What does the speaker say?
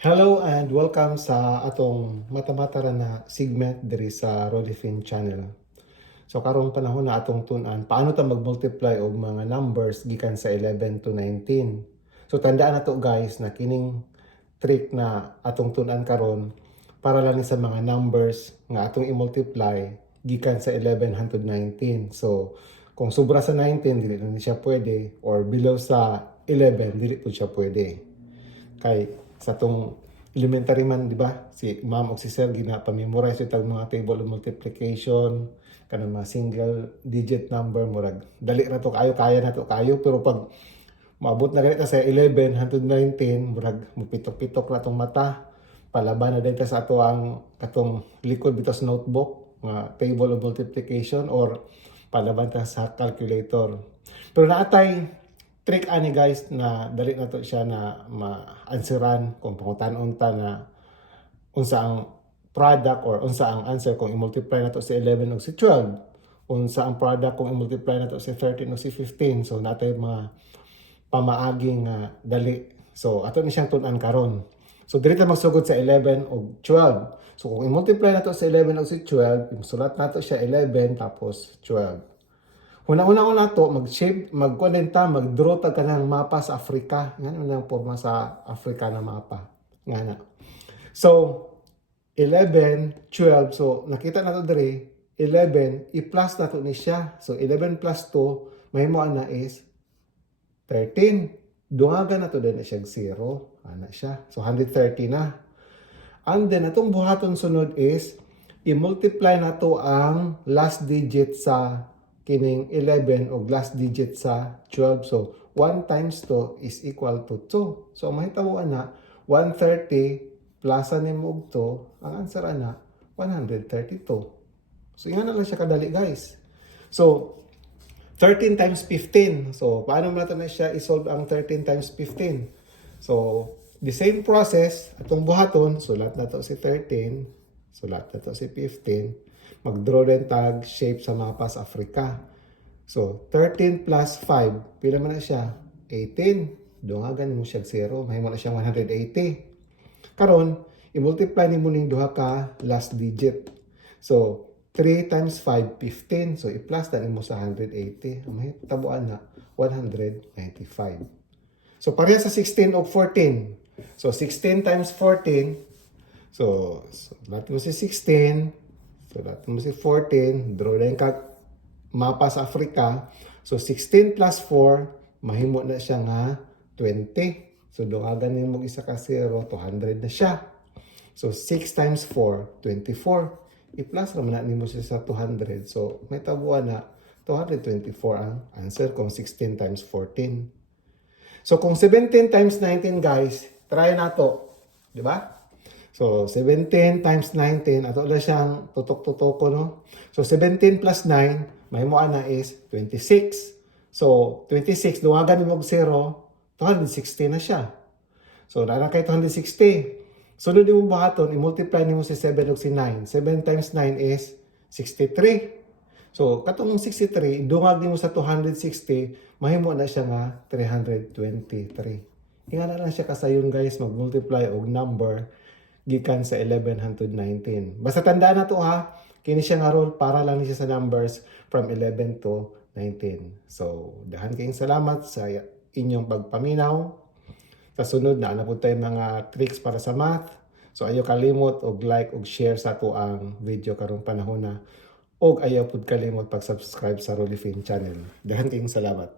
Hello and welcome sa atong mata-mata na segment diri sa Rodifin channel. So karong panahon na atong tun-an paano ta mag-multiply og mga numbers gikan sa 11 to 19. So tandaan nato guys na kining trick na atong tun-an karon para lang sa mga numbers nga atong i-multiply gikan sa 11 hangtod 19. So kung sobra sa 19 dili na siya pwede or below sa 11 dili po siya pwede. Kay sa tong elementary man, di ba? Si ma'am o si sir gina-memorize itag mga table of multiplication, kanang mga single digit number murag dali ra to kayo, kaya na to kayo, pero pag maabot na ganito sa 11 hangtod 19 murag mupitok-pitok na tong mata, palaban na dito sa ato ang katong likod bitos notebook nga table of multiplication or palaban ta sa calculator. Pero naatay trick ani guys na dali na to siya na ma-answeran kung pangutan-on ta na unsa ang product or unsa ang answer kung i-multiply na to si 11 o si 12, unsa ang product kung i-multiply na to si 13 o si 15. So natay mga pamaaging dali. So ato ni siyang tun-an karon. So dili ta magsugod sa 11 o 12. So kung i-multiply na to sa 11 o si 12, sulat nato siya 11 tapos 12. Una-una to mag-shape, mag-draw ta kanang mapa sa Africa. Ngano nang porma sa Africa na mapa. Ngana. So 11, 12. So nakita na to diri, 11 i-plus na to ni siya. So 11 plus 2 mahimo na is 13. Dungagan na to din na siya 0. Ana siya. So 130 na. And then atong buhaton sunod is i-multiply na to ang last digit sa kining 11 o last digit sa 12. So 1 times 2 is equal to 2. So mahitabo na 130 plus ani mo og 2, ang answer ana 132. So yan na lang siya kadali guys. So 13 times 15. So paano nato na siya i-solve ang 13 times 15? So the same process atong buhaton, sulat na to si 13, sulat na to si 15. Mag-draw din tag shape sa mapa sa Africa. So, 13 plus 5, pila man na siya? 18. Dungagan mo siya 0, mahimo na siyang 180. Karon, i-multiply ni mo ning duha ka last digit. So, 3 times 5, 15. So, i-plus na mo sa 180. May tabuan na 195. So, pareha sa 16 o 14. So, 16 times 14. So lahat mo si 16. So, lahat mo si 14, draw na yung mapa sa Africa. So, 16 plus 4, mahimo na siya nga 20. So, dungagan mo isa ka 0, 200 na siya. So, 6 times 4, 24. I-plus naman na mo siya sa 200. So, may tabuan na 224 ang answer kung 16 times 14. So, kung 17 times 19 guys, try na to. Diba? So, 17 times 19, ato lang siyang tutok-tutoko, no? So, 17 plus 9, mahimo na is 26. So, 26, duwagan mo 0, 260 na siya. So, na kay 260. Sunod mo buhaton, i-multiply mo si 7 o si 9. 7 times 9 is 63. So, katong 63, dungag mo sa 260, mahimo na siya nga 323. Inga na lang siya kasayon guys, mag-multiply og number gikan sa 11 hangtod 19. Basta tandaan na to ha, kini siya nga rule para lang siya sa numbers from 11 to 19. So, dahan kayong salamat sa inyong pagpaminaw. Sa sunod na po tayo mga tricks para sa math. So, ayaw kalimot og like og share sa ato ang video karong panahon na. Og ayaw pud kalimot pag-subscribe sa Rodifin channel. Dahan kayong salamat.